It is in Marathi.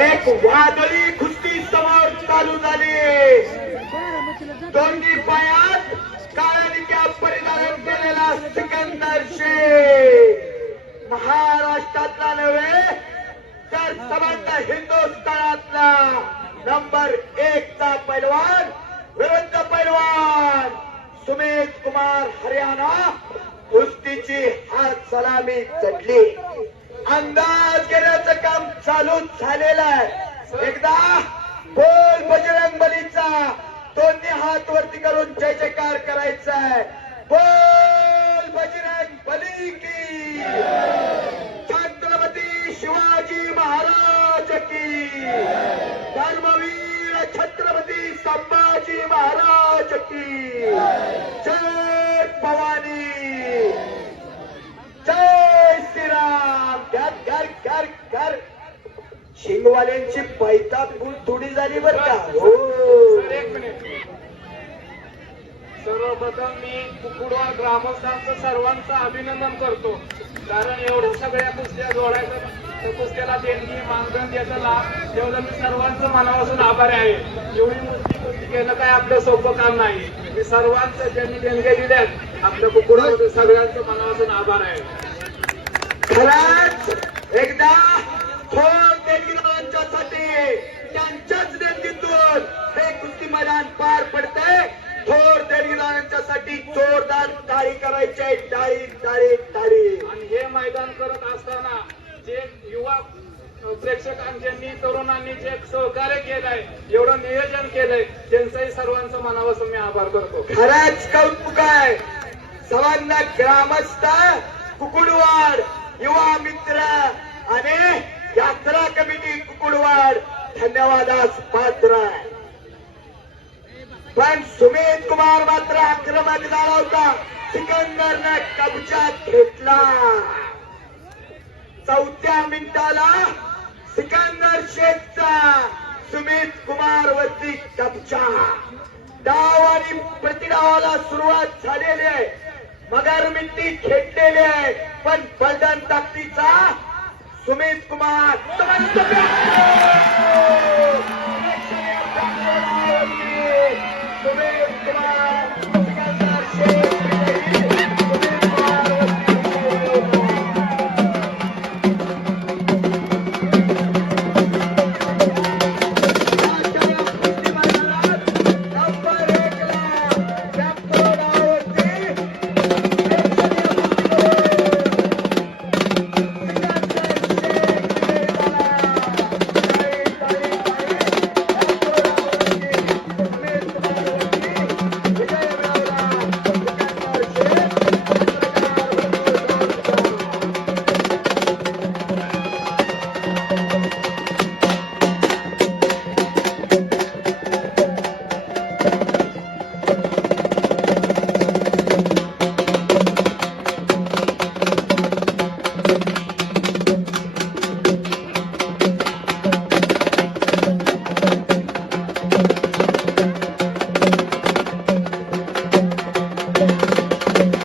एक वादळी कुस्ती समोर चालू झाली. दोन्ही पायात काळ्या परिधान केलेला सिकंदर शेख महाराष्ट्रातला नव्हे तर समग्र हिंदुस्थानातला नंबर 1 चा पैलवान विरुद्ध पैलवान सुमित कुमार हरियाणा. कुस्तीची हात सलामी चढली. अंदाज घेण्याचं काम चालू झालेलं आहे. एकदा बोल बजरंग बलीचा दोन्ही हात वरती करून जय जयकार करायचा आहे. बोल बजरंग बली की. छत्रपती शिवाजी महाराज की. धर्मवीर छत्रपती संभाजी महाराज की. जय भवानी. जय श्रीराम. घर घर घर घर. शिंगवाल्यांची पैतात गुल थोडी झाली बर का. हो एक मिनिट. सर्वप्रथम मी कुकुडवाड ग्रामस्थांचं सर्वांचं अभिनंदन करतो. कारण एवढ्या सगळ्या कुस्त्या जोडायचं कुस्त्याला देणगी मानधन द्यायचा लाभ तेवढं मी सर्वांचं मनापासून आभारी आहे. एवढी मोठी कुस्ती घेणं काय आपलं सोपं काम नाही. मी सर्वांचं ज्यांनी देणग्या दिल्यात आपल्या कुकुडवाड सगळ्यांचं मनापासून आभार आहे. खरंच एकदा थोर देणगीदारांच्यासाठी त्यांच्याच देणगीतून हे कुस्ती मैदान पार पडते. थोर देणगीदारांच्यासाठी जोरदार टाळी करायची आहे. टाळी टाळी टाळी. आणि हे मैदान करत असताना जे युवा प्रेक्षकांनी तरुणांनी जे सहकार्य केलंय एवढं नियोजन केलंय त्यांचंही सर्वांचं मनापासून मी आभार करतो. खरंच कौतुक आहे. सर्वांना ग्रामस्थ कुकुडवाड युवा मित्र आणि यात्रा कमिटी कुकुडवाड धन्यवादास पात्र आहे. पण सुमित कुमार मात्र आक्रमक झाला होता. सिकंदरने कब्जा घेतला. 4थ्या मिनिटाला सिकंदर शेखचा सुमित कुमार वरती कब्जा. डाव आणि प्रतिडावाला सुरुवात झालेली आहे. मगर मिट्टी खेळलेली आहे. पण बलदान ताकदीचा सुमित कुमार